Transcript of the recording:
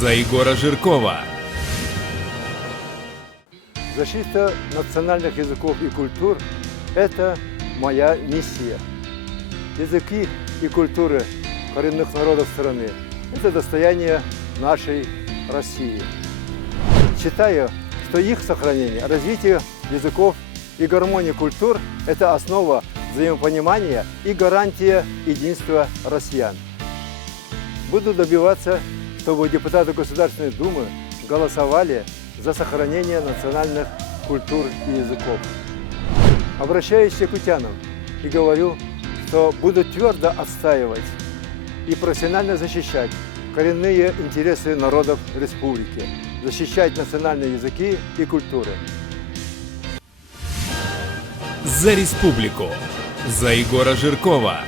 За Егора Жиркова. Защита национальных языков и культур – это моя миссия. Языки и культуры коренных народов страны – это достояние нашей России. Считаю, что их сохранение, развитие языков и гармония культур – это основа взаимопонимания и гарантия единства россиян. Буду добиваться, чтобы депутаты Государственной Думы голосовали за сохранение национальных культур и языков. Обращаюсь к якутянам и говорю, что буду твердо отстаивать и профессионально защищать коренные интересы народов республики, защищать национальные языки и культуры. За республику. За Егора Жиркова.